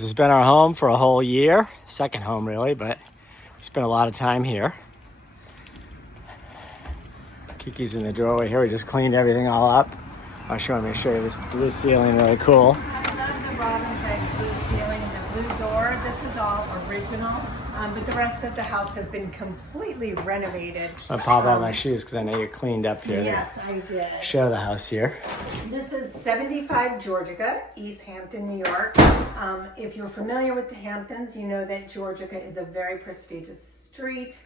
This has been our home for a whole year. Second home, really, but we spent a lot of time here. Kiki's in the doorway here. We just cleaned everything all up. I'll show you this blue ceiling, really cool. I love the robin's egg blue ceiling and the blue door. This is all original, but the rest of the house has been completely renovated. I'll pop out my shoes because I know you cleaned up here. Yes, I did. Show the house here. This is 75 Georgica, East Hampton, New York. If you're familiar with the Hamptons, you know that Georgica is a very prestigious street.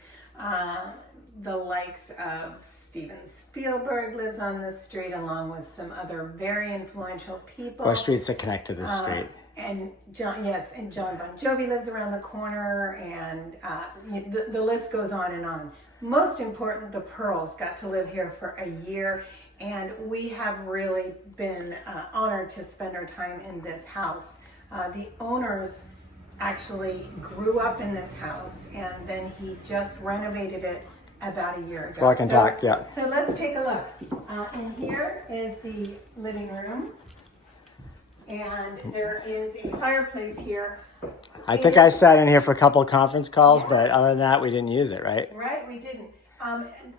The likes of Steven Spielberg lives on this street, along with some other very influential people. Or streets that connect to this street. And John Bon Jovi lives around the corner, and the list goes on and on. Most important, the Pearls got to live here for a year, and we have really been honored to spend our time in this house. The owners actually grew up in this house, and then he just renovated it about a year ago. Walk and talk, yeah. So let's take a look. In here is the living room, and there is a fireplace here. I think I sat in here for a couple of conference calls, but other than that, we didn't use it, right? Right, we didn't.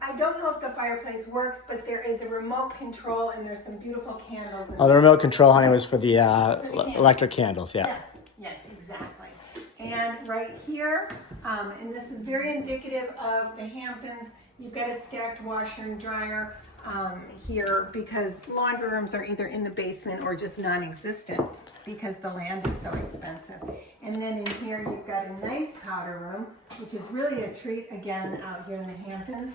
I don't know if the fireplace works, but there is a remote control, and there's some beautiful candles. Oh, the remote control, honey, was for the electric candles, yeah. Yes, exactly. And right here, and this is very indicative of the Hamptons, you've got a stacked washer and dryer here because laundry rooms are either in the basement or just non-existent because the land is so expensive. And then in here you've got a nice powder room, which is really a treat again out here in the Hamptons.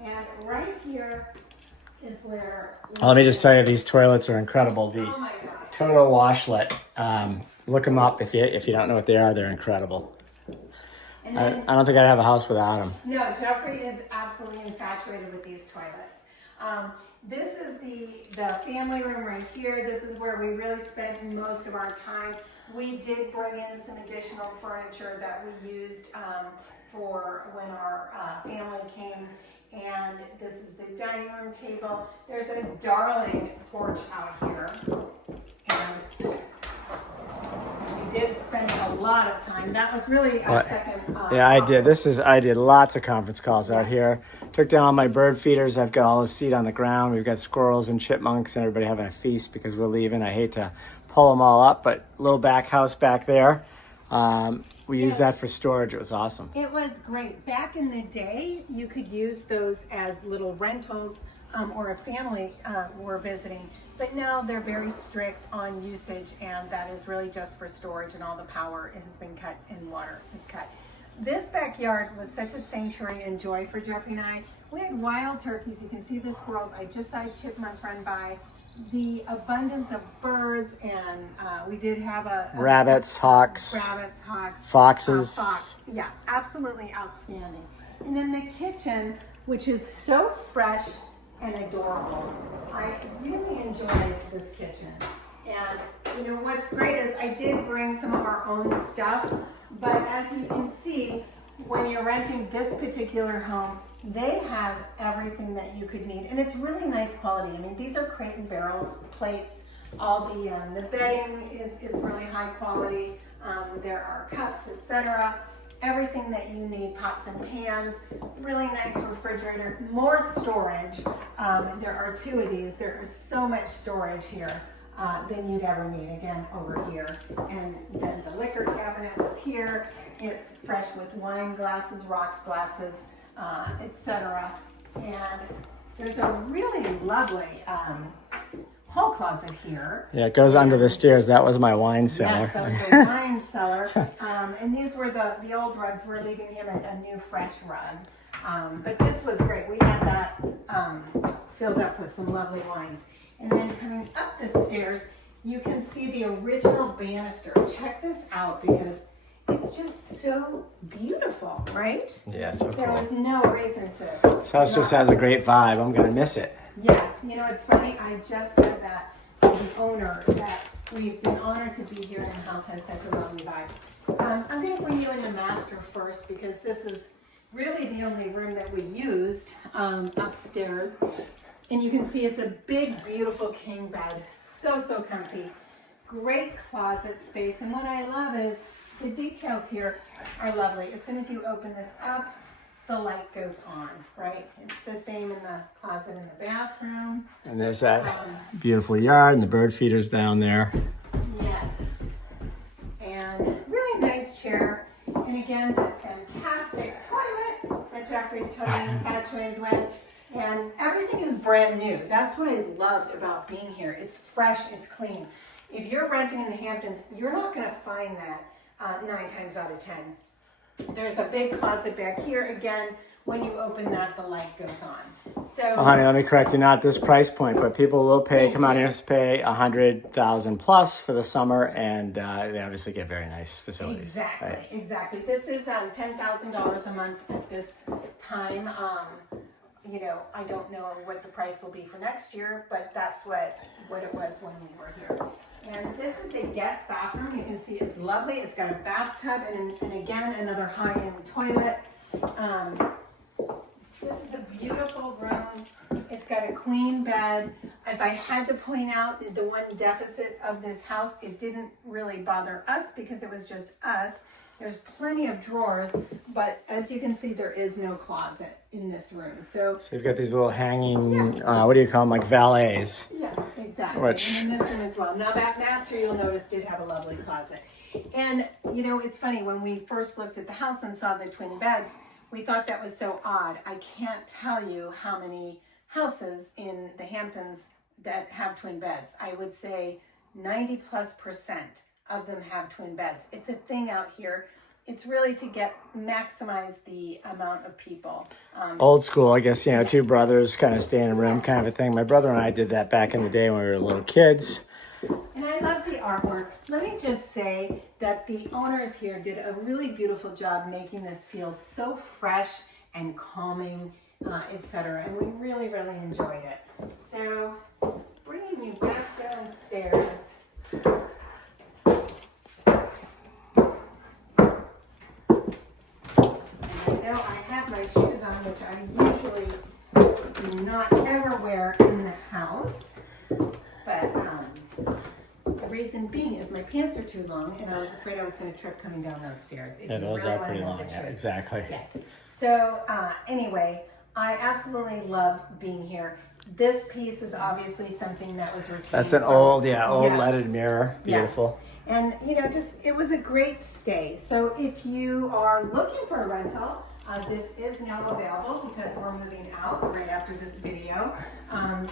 And right here is where... Let me just tell you, these toilets are incredible. The Oh my God. Total Washlet. Look them up if you don't know what they are. They're incredible. And then, I don't think I'd have a house without them. no, Jeffrey is absolutely infatuated with these toilets. This is the family room right here. This is where we really spend most of our time. We did bring in some additional furniture that we used for when our family came. And this is the dining room table. There's a darling porch out here. And we did spend a lot of time. That was really our second. Yeah, I did. I did lots of conference calls out here. Took down all my bird feeders. I've got all the seed on the ground. We've got squirrels and chipmunks and everybody having a feast because we're leaving. I hate to pull them all up, but little back house back there. We used that for storage. It was awesome. It was great. Back in the day, you could use those as little rentals or a family were visiting. But now they're very strict on usage, and that is really just for storage, and all the power has been cut and water is cut. This backyard was such a sanctuary and joy for Jeffrey and I. We had wild turkeys. You can see the squirrels. I just saw a chipmunk run by. The abundance of birds, and we did have rabbits, hawks, foxes. Yeah, absolutely outstanding. And then the kitchen, which is so fresh and adorable. I really enjoyed this kitchen. And you know what's great is I did bring some of our own stuff, but as you can see, when you're renting this particular home, they have everything that you could need, and it's really nice quality. I mean, these are crate and barrel plates. All the bedding is really high quality. There are cups, etc. Everything that you need, pots and pans. Really nice refrigerator. More storage. There are two of these. There is so much storage here than you'd ever need. Again, over here, and then the liquor cabinet was here. It's fresh with wine glasses, rocks glasses, etc. And there's a really lovely hall closet here. Yeah, it goes under the stairs. That was my wine cellar. Yes, that was the wine cellar. And these were the old rugs. We're leaving him a new fresh rug. But this was great. We had that filled up with some lovely wines. And then coming up the stairs, you can see the original banister. Check this out because it's just so beautiful, right? Yeah, so There cool. was no reason to. This house just has a great vibe. I'm going to miss it. Yes, you know, it's funny. I just said that to the owner that we've been honored to be here and the house has such a lovely vibe. I'm going to bring you in the master first because this is really the only room that we used upstairs. And you can see it's a big, beautiful king bed. So comfy. great closet space. And what I love is the details here are lovely. As soon as you open this up, the light goes on, right? It's the same in the closet in the bathroom. And there's that beautiful yard and the bird feeders down there. Yes. And really nice chair. And again, this fantastic toilet that Jeffrey's totally infatuated with. And everything is brand new. That's what I loved about being here. It's fresh, it's clean. If you're renting in the Hamptons, you're not gonna find that 9 times out of 10. There's a big closet back here. Again, when you open that, the light goes on. So, Well, honey, let me correct you, not this price point, but people will pay, come out here to pay $100,000 plus for the summer, and they obviously get very nice facilities. exactly, right? exactly. This is $10,000 a month at this time. You know, I don't know what the price will be for next year, but that's what it was when we were here. And this is a guest bathroom. You can see it's lovely. It's got a bathtub and again, another high-end toilet. This is a beautiful room. It's got a queen bed. If I had to point out the one deficit of this house, it didn't really bother us because it was just us. There's plenty of drawers, but as you can see, there is no closet in this room. So you've got these little hanging, what do you call them, like valets? yes, exactly. Which- And in this room as well. Now that master, you'll notice, did have a lovely closet. And you know, it's funny, when we first looked at the house and saw the twin beds, we thought that was so odd. I can't tell you how many houses in the Hamptons that have twin beds. I would say 90+% of them have twin beds. It's a thing out here. It's really to maximize the amount of people. Old school, I guess, you know, 2 brothers kind of stay in a room kind of a thing. My brother and I did that back in the day when we were little kids. And I love the artwork. Let me just say that the owners here did a really beautiful job making this feel so fresh and calming, etc. And we really, really enjoyed it. So, bringing you back downstairs. I have my shoes on, which I usually do not ever wear in the house, but the reason being is my pants are too long, and I was afraid I was going to trip coming down those stairs. Yeah, those are pretty long. Yeah, exactly. Yes. So anyway, I absolutely loved being here. This piece is obviously something that was retained. That's an old leaded mirror. Beautiful. Yes. And you know, it was a great stay. So if you are looking for a rental, this is now available because we're moving out right after this video.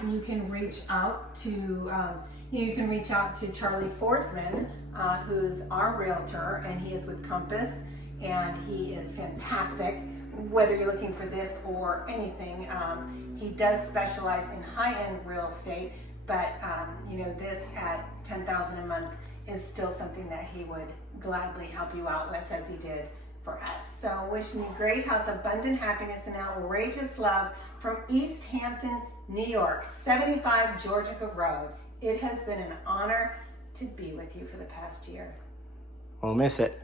You can reach out to Charlie Forsman, who's our realtor, and he is with Compass, and he is fantastic. Whether you're looking for this or anything, he does specialize in high-end real estate, but you know, this at $10,000 a month is still something that he would gladly help you out with, as he did for us. So wishing you great health, abundant happiness, and outrageous love from East Hampton, New York, 75 Georgia Road. It has been an honor to be with you for the past year. Won't miss it.